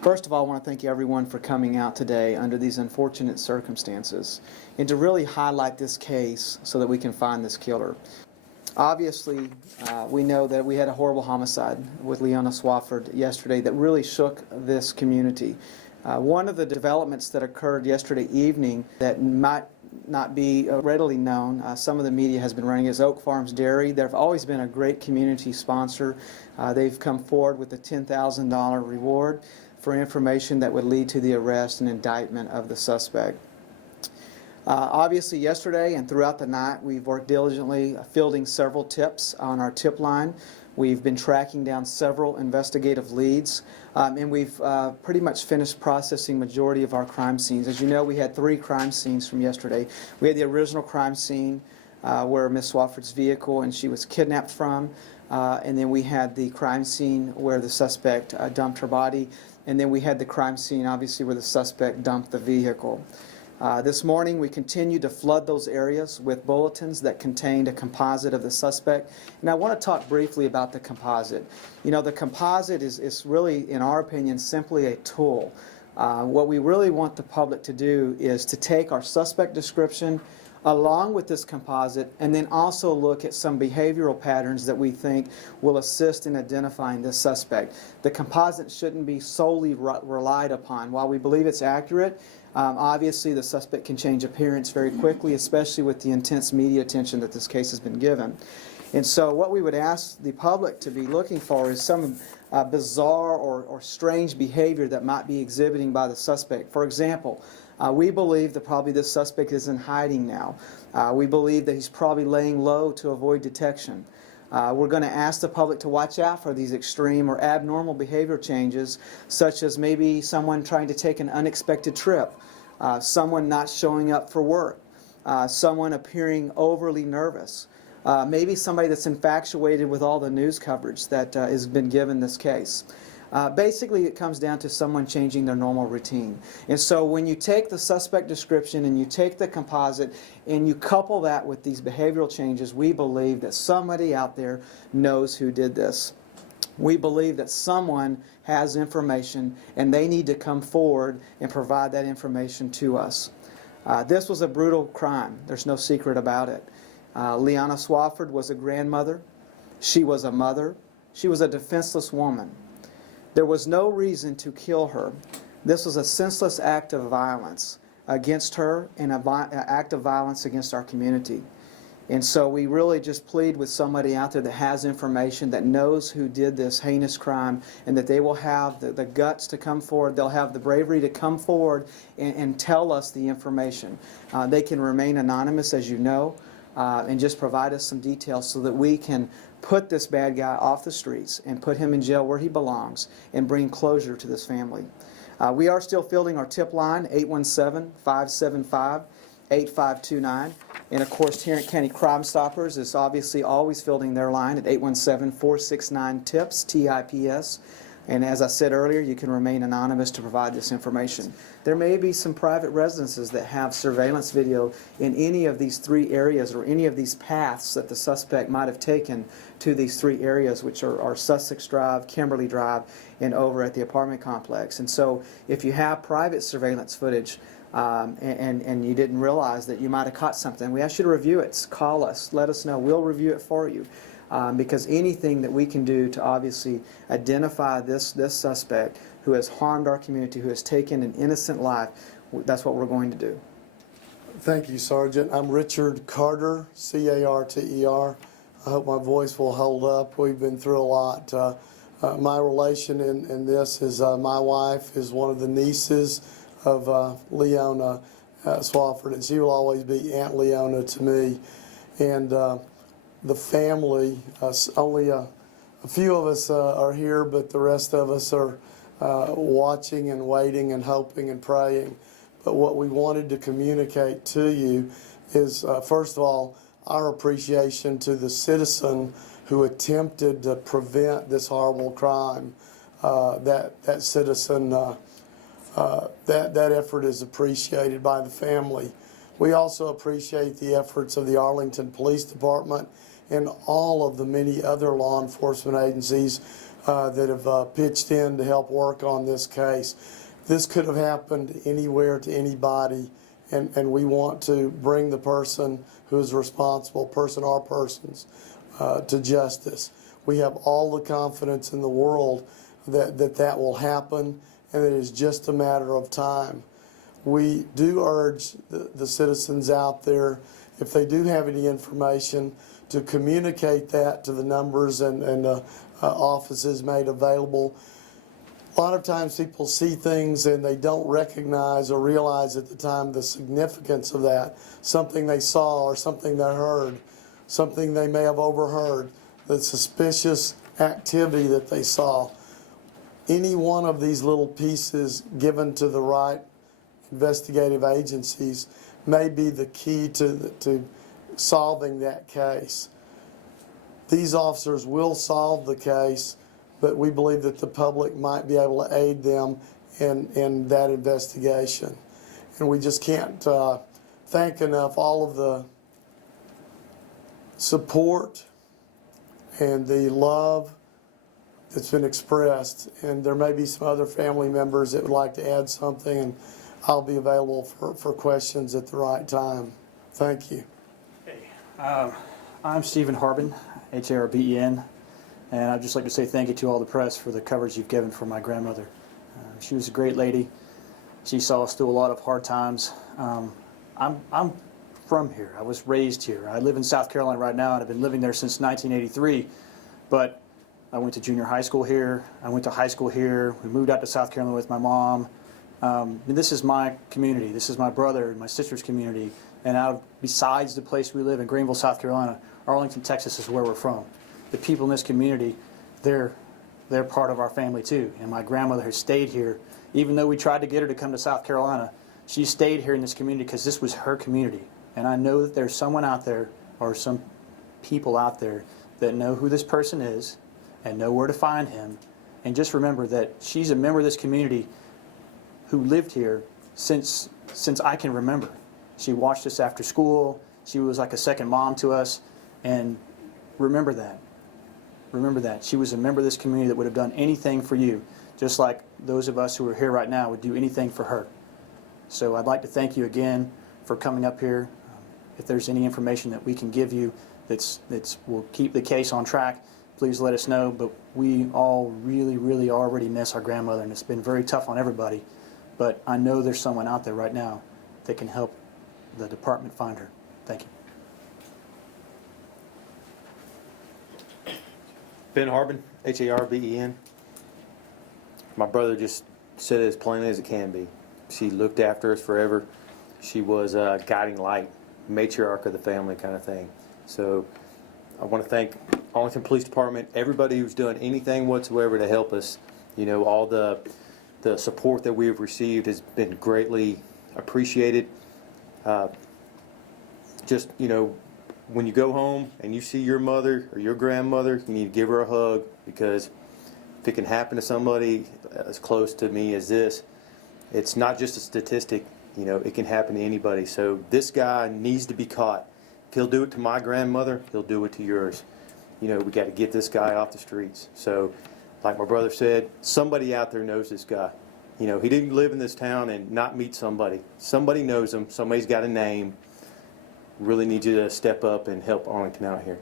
First of all, I want to thank everyone for coming out today under these unfortunate circumstances and to really highlight this case so that we can find this killer. Obviously, we know that we had a horrible homicide with Leona Swafford yesterday that really shook this community. One of the developments that occurred yesterday evening that might not be readily known, some of the media has been running, is Oak Farms Dairy. They've always been a great community sponsor. They've come forward with a $10,000 reward for information that would lead to the arrest and indictment of the suspect. Obviously, yesterday and throughout the night, we've worked diligently fielding several tips on our tip line. We've been tracking down several investigative leads, and we've pretty much finished processing majority of our crime scenes. As you know, we had 3 crime scenes from yesterday. We had the original crime scene where Miss Swafford's vehicle and she was kidnapped from, and then we had the crime scene where the suspect dumped her body, and then we had the crime scene, obviously, where the suspect dumped the vehicle. This morning, we continued to flood those areas with bulletins that contained a composite of the suspect. And I want to talk briefly about the composite. You know, the composite is really, in our opinion, simply a tool. What we really want the public to do is to take our suspect description along with this composite and then also look at some behavioral patterns that we think will assist in identifying this suspect. The composite shouldn't be solely relied upon. While we believe it's accurate, obviously the suspect can change appearance very quickly, especially with the intense media attention that this case has been given. And so what we would ask the public to be looking for is some bizarre or strange behavior that might be exhibiting by the suspect. For example, we believe that probably this suspect is in hiding now. We believe that he's probably laying low to avoid detection. We're going to ask the public to watch out for these extreme or abnormal behavior changes, such as maybe someone trying to take an unexpected trip, someone not showing up for work, someone appearing overly nervous, maybe somebody that's infatuated with all the news coverage that has been given this case. Basically, it comes down to someone changing their normal routine. And so when you take the suspect description and you take the composite and you couple that with these behavioral changes, we believe that somebody out there knows who did this. We believe that someone has information and they need to come forward and provide that information to us. This was a brutal crime. There's no secret about it. Leona Swafford was a grandmother. She was a mother. She was a defenseless woman. There was no reason to kill her. This was a senseless act of violence against her and an act of violence against our community. And so we really just plead with somebody out there that has information, that knows who did this heinous crime, and that they will have the guts to come forward. They'll have the bravery to come forward and tell us the information. They can remain anonymous, as you know, and just provide us some details so that we can put this bad guy off the streets and put him in jail where he belongs and bring closure to this family. We are still fielding our tip line, 817-575-8529. And of course, Tarrant County Crime Stoppers is obviously always fielding their line at 817-469-TIPS, TIPS. And as I said earlier, you can remain anonymous to provide this information. There may be some private residences that have surveillance video in any of these 3 areas or any of these paths that the suspect might have taken to these 3 areas, which are Sussex Drive, Kimberly Drive, and over at the apartment complex. And so if you have private surveillance footage and you didn't realize that you might have caught something, we ask you to review it. Call us. Let us know. We'll review it for you. Because anything that we can do to obviously identify this suspect who has harmed our community, who has taken an innocent life, that's what we're going to do. Thank you, Sergeant. I'm Richard Carter, C-A-R-T-E-R. I hope my voice will hold up. We've been through a lot. My relation in this is my wife is one of the nieces of Leona Swafford, and she will always be Aunt Leona to me. And the family, only a few of us are here, but the rest of us are watching and waiting and hoping and praying. But what we wanted to communicate to you is, first of all, our appreciation to the citizen who attempted to prevent this horrible crime. That citizen, that effort is appreciated by the family. We also appreciate the efforts of the Arlington Police Department and all of the many other law enforcement agencies that have pitched in to help work on this case. This could have happened anywhere to anybody, and we want to bring the person who is responsible, person or persons, to justice. We have all the confidence in the world that will happen, and it is just a matter of time. We do urge the citizens out there, if they do have any information, to communicate that to the numbers and offices made available. A lot of times people see things and they don't recognize or realize at the time the significance of that. Something they saw or something they heard, something they may have overheard, the suspicious activity that they saw. Any one of these little pieces given to the right investigative agencies may be the key to solving that case. These officers will solve the case, but we believe that the public might be able to aid them in that investigation. And we just can't thank enough all of the support and the love that's been expressed. And there may be some other family members that would like to add something, and I'll be available for questions at the right time. Thank you. Hey, I'm Stephen Harbin, H-A-R-B-E-N, and I'd just like to say thank you to all the press for the coverage you've given for my grandmother. She was a great lady. She saw us through a lot of hard times. I'm from here. I was raised here. I live in South Carolina right now, and I've been living there since 1983, but I went to junior high school here. I went to high school here. We moved out to South Carolina with my mom. This is my community. This is my brother and my sister's community. And besides the place we live in, Greenville, South Carolina, Arlington, Texas is where we're from. The people in this community, they're part of our family too. And my grandmother has stayed here. Even though we tried to get her to come to South Carolina, she stayed here in this community because this was her community. And I know that there's someone out there, or some people out there, that know who this person is and know where to find him. And just remember that she's a member of this community who lived here since I can remember. She watched us after school. She was like a second mom to us. And remember that. Remember that. She was a member of this community that would have done anything for you, just like those of us who are here right now would do anything for her. So I'd like to thank you again for coming up here. If there's any information that we can give you that's will keep the case on track, please let us know. But we all really, really already miss our grandmother, and it's been very tough on everybody. But I know there's someone out there right now that can help the department find her. Thank you. Ben Harbin, H-A-R-B-E-N. My brother just said it as plainly as it can be. She looked after us forever. She was a guiding light, matriarch of the family kind of thing. So I want to thank Arlington Police Department, everybody who's done anything whatsoever to help us. You know, all the support that we have received has been greatly appreciated. Just, you know, when you go home and you see your mother or your grandmother, you need to give her a hug, because if it can happen to somebody as close to me as this, it's not just a statistic. You know, it can happen to anybody. So this guy needs to be caught. If he'll do it to my grandmother, he'll do it to yours. You know, we got to get this guy off the streets. So, like my brother said, somebody out there knows this guy. You know, he didn't live in this town and not meet somebody. Somebody knows him. Somebody's got a name. Really need you to step up and help Arlington out here.